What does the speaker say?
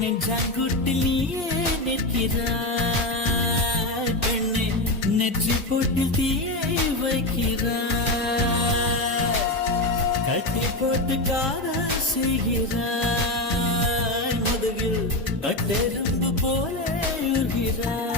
நெஞ்சாங்குட்டில் நீயே நிற்கிறாய் பெண்ணே, நெற்றி போட்டில் தீயை வைக்கிறாய், கட்டி போட்டு காதல் செய்கிறாய், முதுகில் கட்டெரும்பு போல உருகிறாய்.